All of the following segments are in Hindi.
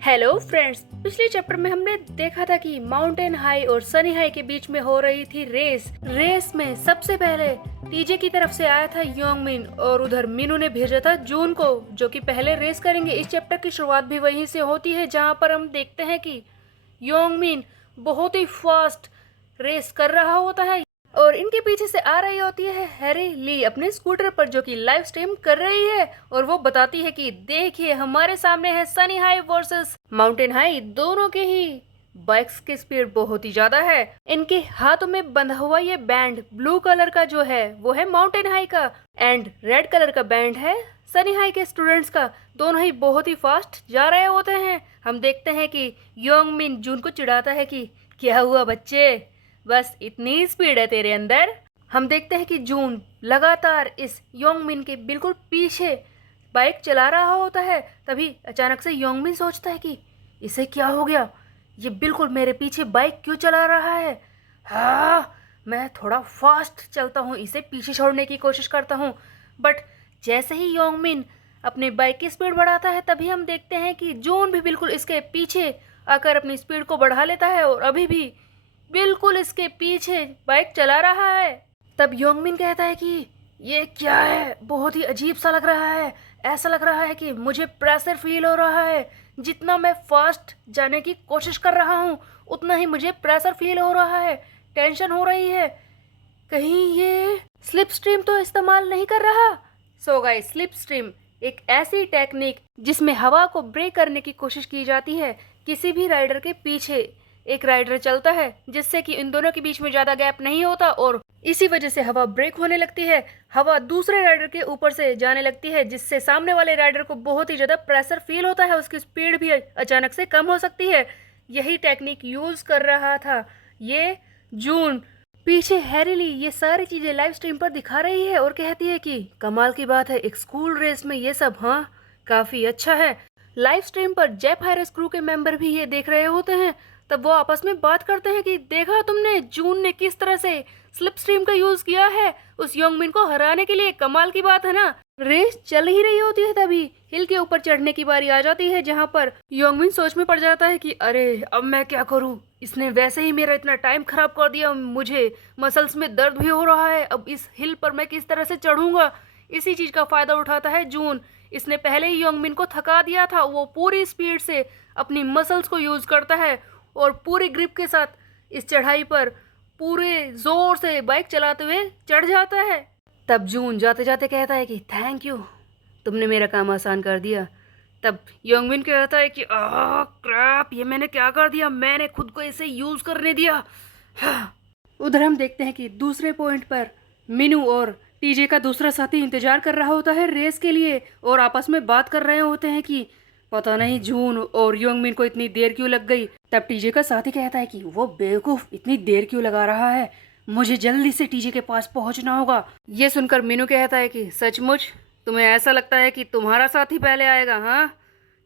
हेलो फ्रेंड्स, पिछले चैप्टर में हमने देखा था कि माउंटेन हाई और सनी हाई के बीच में हो रही थी रेस में सबसे पहले टीजे की तरफ से आया था योंगमिन और उधर मीनू ने भेजा था जून को, जो कि पहले रेस करेंगे। इस चैप्टर की शुरुआत भी वहीं से होती है, जहां पर हम देखते हैं कि योंगमिन बहुत ही फास्ट रेस कर रहा होता है और इनके पीछे से आ रही होती है हैरी ली अपने स्कूटर पर, जो कि लाइव स्ट्रीम कर रही है और वो बताती है कि देखिए हमारे सामने है Sunny high versus mountain high. दोनों के ही बाइक्स की स्पीड बहुत ही ज्यादा है। इनके हाथों में बंधा हुआ ये बैंड ब्लू कलर का जो है वो है माउंटेन हाई का एंड रेड कलर का बैंड है सनी हाई के स्टूडेंट्स का। दोनों ही बहुत ही फास्ट जा रहे होते हैं। हम देखते हैं कि योंगमिन जून को चिढ़ाता है कि क्या हुआ बच्चे, बस इतनी स्पीड है तेरे अंदर। हम देखते हैं कि जून लगातार इस योंगमिन के बिल्कुल पीछे बाइक चला रहा होता है। तभी अचानक से योंगमिन सोचता है कि इसे क्या हो गया, ये बिल्कुल मेरे पीछे बाइक क्यों चला रहा है। हाँ, मैं थोड़ा फास्ट चलता हूँ, इसे पीछे छोड़ने की कोशिश करता हूँ। बट जैसे ही योंगमिन अपनी बाइक की स्पीड बढ़ाता है, तभी हम देखते हैं कि जून भी बिल्कुल इसके पीछे आकर अपनी स्पीड को बढ़ा लेता है और अभी भी बिल्कुल इसके पीछे बाइक चला रहा है। तब योंगमिन कहता है कि ये क्या है, बहुत ही अजीब सा लग रहा है। ऐसा लग रहा है कि मुझे प्रेशर फील हो रहा है। जितना मैं फास्ट जाने की कोशिश कर रहा हूँ उतना ही मुझे प्रेशर फील हो रहा है, टेंशन हो रही है। कहीं ये स्लिप स्ट्रीम तो इस्तेमाल नहीं कर रहा। सो गाइस, स्लिप स्ट्रीम एक ऐसी टेक्निक जिसमें हवा को ब्रेक करने की कोशिश की जाती है। किसी भी राइडर के पीछे एक राइडर चलता है जिससे कि इन दोनों के बीच में ज्यादा गैप नहीं होता और इसी वजह से हवा ब्रेक होने लगती है। हवा दूसरे राइडर के ऊपर से जाने लगती है जिससे सामने वाले राइडर को बहुत ही ज्यादा प्रेशर फील होता है, उसकी स्पीड भी अचानक से कम हो सकती है। यही टेक्निक यूज कर रहा था ये जून। पीछे हैरी ली ये सारी चीजें लाइव स्ट्रीम पर दिखा रही है और कहती है कि कमाल की बात है, एक स्कूल रेस में ये सब, हाँ काफी अच्छा है। लाइव स्ट्रीम पर जेफ हारिस क्रू के मेंबर भी ये देख रहे होते हैं। तब वो आपस में बात करते हैं कि देखा तुमने जून ने किस तरह से स्लिप स्ट्रीम का यूज किया है उस योंगमिन को हराने के लिए, कमाल की बात है ना। रेस चल ही रही होती है, तभी हिल के ऊपर चढ़ने की बारी आ जाती है, जहां पर योंगमिन सोच में पड़ जाता है कि अरे अब मैं क्या करूं, इसने वैसे ही मेरा इतना टाइम खराब कर दिया, मुझे मसल्स में दर्द भी हो रहा है, अब इस हिल पर मैं किस तरह से चढ़ूंगा। इसी चीज का फायदा उठाता है जून। इसने पहले ही योंगमिन को थका दिया था, वो पूरी स्पीड से अपनी मसल्स को यूज करता है और पूरी ग्रिप के साथ इस चढ़ाई पर पूरे जोर से बाइक चलाते हुए चढ़ जाता है। तब जून जाते जाते कहता है कि थैंक यू, तुमने मेरा काम आसान कर दिया। तब योंगमिन कहता है कि आह क्रैप, ये मैंने क्या कर दिया, मैंने खुद को इसे यूज करने दिया। हाँ। उधर हम देखते हैं कि दूसरे पॉइंट पर मीनू और टीजे का दूसरा साथी इंतजार कर रहा होता है रेस के लिए और आपस में बात कर रहे होते हैं कि पता नहीं जून और योंगमिन को इतनी देर क्यों लग गई। तब टीजे का साथी कहता है कि वो बेवकूफ इतनी देर क्यों लगा रहा है, मुझे जल्दी से टीजे के पास पहुंचना होगा। ये सुनकर मीनू कहता है कि सचमुच तुम्हें ऐसा लगता है कि तुम्हारा साथी पहले आएगा, हाँ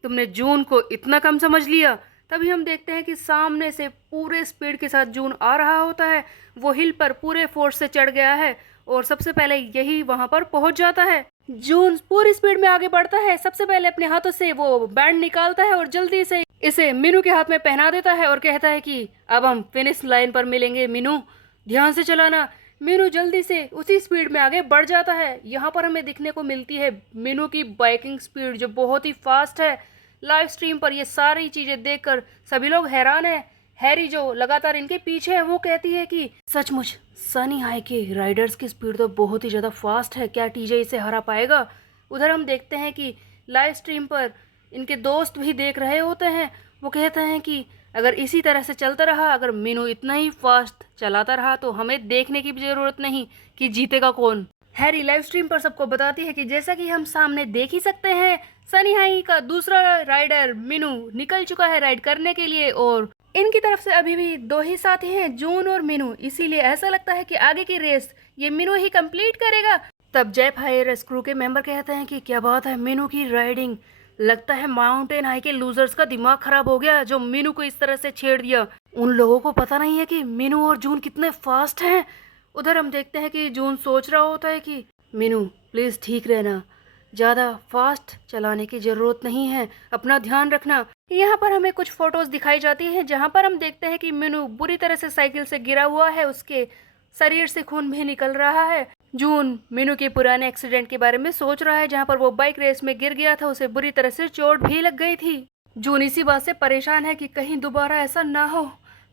तुमने जून को इतना कम समझ लिया। तभी हम देखते हैं कि सामने से पूरे स्पीड के साथ जून आ रहा होता है। वो हिल पर पूरे फोर्स से चढ़ गया है और सबसे पहले यही वहां पर पहुंच जाता है। जून पूरी स्पीड में आगे बढ़ता है, सबसे पहले अपने हाथों से वो बैंड निकालता है और जल्दी से इसे मीनू के हाथ में पहना देता है और कहता है कि अब हम फिनिश लाइन पर मिलेंगे मीनू, ध्यान से चलाना। मीनू जल्दी से उसी स्पीड में आगे बढ़ जाता है। यहाँ पर हमें दिखने को मिलती है मीनू की बाइकिंग स्पीड जो बहुत ही फास्ट है। लाइव स्ट्रीम पर ये सारी चीजें देखकर सभी लोग हैरान है। हैरी जो लगातार इनके पीछे है वो कहती है कि सचमुच सनी हाई के राइडर्स की स्पीड तो बहुत ही ज़्यादा फास्ट है, क्या टीजे इसे हरा पाएगा। उधर हम देखते हैं कि लाइव स्ट्रीम पर इनके दोस्त भी देख रहे होते हैं। वो कहते हैं कि अगर इसी तरह से चलता रहा, अगर मीनू इतना ही फास्ट चलाता रहा तो हमें देखने की भी ज़रूरत नहीं कि जीतेगा कौन। हैरी लाइव स्ट्रीम पर सबको बताती है कि जैसा कि हम सामने देख ही सकते हैं सनी हाई का दूसरा राइडर मीनू निकल चुका है राइड करने के लिए और इनकी तरफ से अभी भी दो ही साथी हैं, जून और मीनू, इसीलिए ऐसा लगता है कि आगे की रेस ये मीनू ही कंप्लीट करेगा। तब जेफ हाई क्रू के मेंबर कहते हैं कि क्या बात है, मीनू की राइडिंग, लगता है माउंटेन हाई के लूजर्स का दिमाग खराब हो गया जो मीनू को इस तरह से छेड़ दिया। उन लोगों को पता नहीं है कि मीनू और जून कितने फास्ट हैं। उधर हम देखते हैं कि जून सोच रहा होता है कि मीनू प्लीज ठीक रहना, ज़्यादा फास्ट चलाने की ज़रूरत नहीं है, अपना ध्यान रखना। यहाँ पर हमें कुछ फोटोज दिखाई जाती हैं जहाँ पर हम देखते हैं कि मीनू बुरी तरह से साइकिल से गिरा हुआ है, उसके शरीर से खून भी निकल रहा है। जून मीनू के पुराने एक्सीडेंट के बारे में सोच रहा है जहाँ पर वो बाइक रेस में गिर गया था, उसे बुरी तरह से चोट भी लग गई थी। जून इसी बात से परेशान है कि कहीं दोबारा ऐसा ना हो,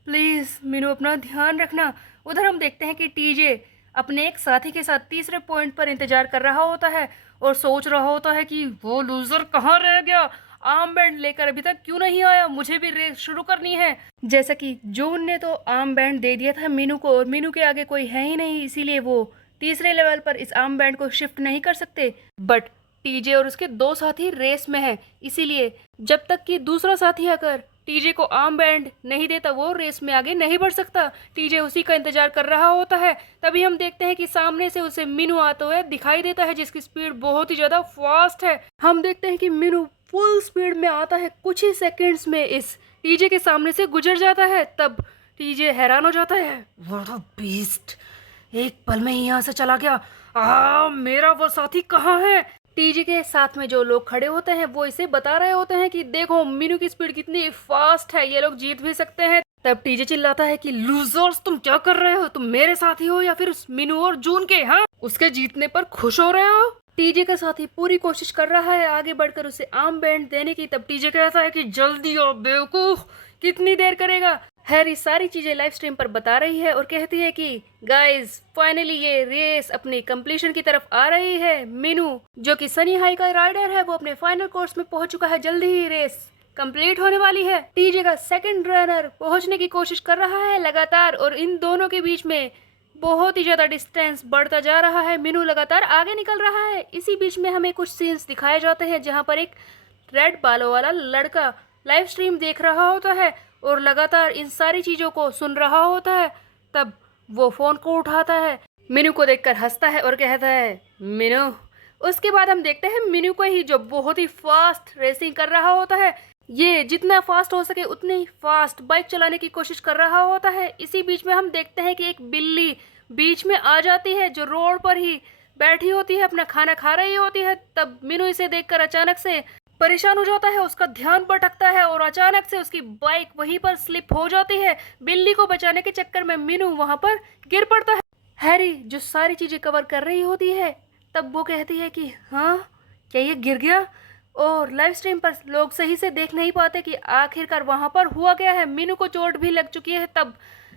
प्लीज मीनू अपना ध्यान रखना। उधर हम देखते हैं कि टीजे अपने एक साथी के साथ तीसरे पॉइंट पर इंतजार कर रहा होता है और सोच रहा होता है कि वो लूजर कहाँ रह गया, आर्म बैंड लेकर अभी तक क्यों नहीं आया, मुझे भी रेस शुरू करनी है। जैसा कि जून ने तो आर्म बैंड दे दिया था मीनू को और मीनू के आगे कोई है ही नहीं, इसीलिए वो तीसरे लेवल पर इस आर्म बैंड को शिफ्ट नहीं कर सकते। बट टीजे और उसके दो साथी रेस में हैं, इसीलिए जब तक कि दूसरा साथी आकर टीजे को आर्म बैंड नहीं देता वो रेस में आगे नहीं बढ़ सकता। टीजे उसी का इंतजार कर रहा होता है। तभी हम देखते हैं कि सामने से उसे मीनू आता हुआ दिखाई देता है जिसकी स्पीड बहुत ही ज्यादा फास्ट है। हम देखते हैं कि मीनू फुल स्पीड में आता है, कुछ ही सेकंड्स में इस टीजे के सामने से गुजर जाता है। तब टीजे हैरान हो जाता है, व्हाट अ बीस्ट, एक पल में ही यहाँ से चला गया, मेरा वो साथी कहाँ है। टीजे के साथ में जो लोग खड़े होते हैं वो इसे बता रहे होते हैं कि देखो मीनू की स्पीड कितनी फास्ट है, ये लोग जीत भी सकते हैं। तब टीजे चिल्लाता है कि लूजर्स, तुम क्या कर रहे हो, तुम मेरे साथी हो या फिर उस मीनू और जून के, हाँ उसके जीतने पर खुश हो रहे हो। टीजे का साथी पूरी कोशिश कर रहा है आगे बढ़कर उसे आर्म बैंड देने की। तब टीजे कहता है कि जल्दी आओ बेवकूफ, कितनी देर करेगा। हैरी सारी चीजें लाइव स्ट्रीम पर बता रही है और कहती है कि गाइस फाइनली ये रेस अपनी कंप्लीशन की तरफ आ रही है। मीनू जो कि सनी हाई का राइडर है वो अपने फाइनल कोर्स में पहुंच चुका है, जल्दी ही रेस कंप्लीट होने वाली है। टीजे का सेकंड रनर पहुंचने की कोशिश कर रहा है लगातार और इन दोनों के बीच में बहुत ही ज्यादा डिस्टेंस बढ़ता जा रहा है। मीनू लगातार आगे निकल रहा है। इसी बीच में हमें कुछ सीन्स दिखाए जाते हैं जहां पर एक रेड बालों वाला लड़का लाइव स्ट्रीम देख रहा होता है और लगातार इन सारी चीजों को सुन रहा होता है। तब वो फोन को उठाता है, मीनू को देखकर हंसता है और कहता है मीनू। उसके बाद हम देखते हैं मीनू को ही जो बहुत ही फास्ट रेसिंग कर रहा होता है। ये जितना फास्ट हो सके उतनी ही फास्ट बाइक चलाने की कोशिश कर रहा होता है। इसी बीच में हम देखते हैं कि एक बिल्ली बीच में आ जाती है जो रोड पर ही बैठी होती है, अपना खाना खा रही होती है। तब मीनू इसे देखकर अचानक से परेशान हो जाता है, उसका ध्यान भटकता है और अचानक से उसकी बाइक वहीं पर स्लिप हो जाती है। बिल्ली को बचाने के चक्कर में मीनू वहां पर गिर पड़ता है। हैरी जो सारी चीजें कवर कर रही होती है तब वो कहती है कि हाँ क्या ये गिर गया, और लाइव स्ट्रीम पर लोग सही से देख नहीं पाते कि आखिरकार वहां पर हुआ क्या है। मीनू को चोट भी लग चुकी है। तब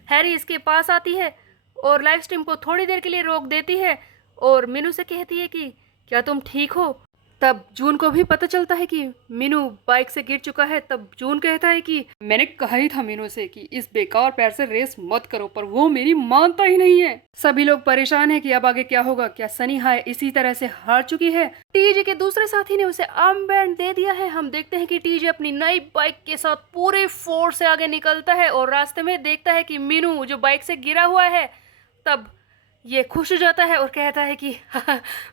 हैरी इसके पास आती है और लाइव स्ट्रीम को थोड़ी देर के लिए रोक देती है और मीनू से कहती है कि क्या तुम ठीक हो। तब जून को भी पता चलता है कि मीनू बाइक से गिर चुका है। तब जून कहता है कि मैंने कहा ही था मीनू से कि इस बेकार पैर से रेस मत करो, पर वो मेरी मानता ही नहीं है। सभी लोग परेशान हैं कि अब आगे क्या होगा, क्या सनी हाई इसी तरह से हार चुकी है। टीजे के दूसरे साथी ने उसे आर्म बैंड दे दिया है। हम देखते हैं कि टीजे अपनी नई बाइक के साथ पूरे फोर्स से आगे निकलता है और रास्ते में देखता है कि मीनू जो बाइक से गिरा हुआ है। तब ये खुश हो जाता है और कहता है कि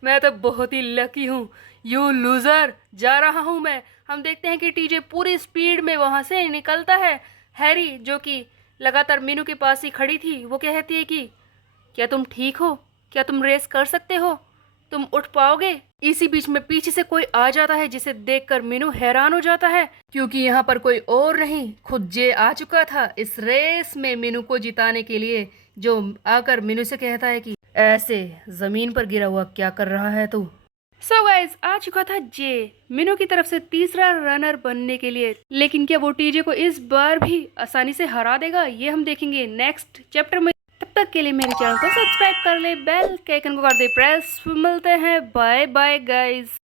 मैं तो बहुत ही लकी हूँ, यू लूजर, जा रहा हूँ मैं। हम देखते हैं कि टीजे पूरी स्पीड में वहां से निकलता है। हैरी जो कि लगातार मीनू के पास ही खड़ी थी वो कहती है कि क्या तुम ठीक हो, क्या तुम रेस कर सकते हो, तुम उठ पाओगे। इसी बीच में पीछे से कोई आ जाता है जिसे देखकर मीनू हैरान हो जाता है क्योंकि यहाँ पर कोई और नहीं खुद जे आ चुका था इस रेस में मीनू को जिताने के लिए, जो आकर मीनू से कहता है कि ऐसे जमीन पर गिरा हुआ क्या कर रहा है तू। सो गाइस आ चुका था जे मीनू की तरफ से तीसरा रनर बनने के लिए, लेकिन क्या वो टीजे को इस बार भी आसानी से हरा देगा ये हम देखेंगे नेक्स्ट चैप्टर में। तब तक के लिए मेरे चैनल को सब्सक्राइब कर ले, बेल के आइकन को कर दे प्रेस। मिलते हैं, बाय बाय गाइस।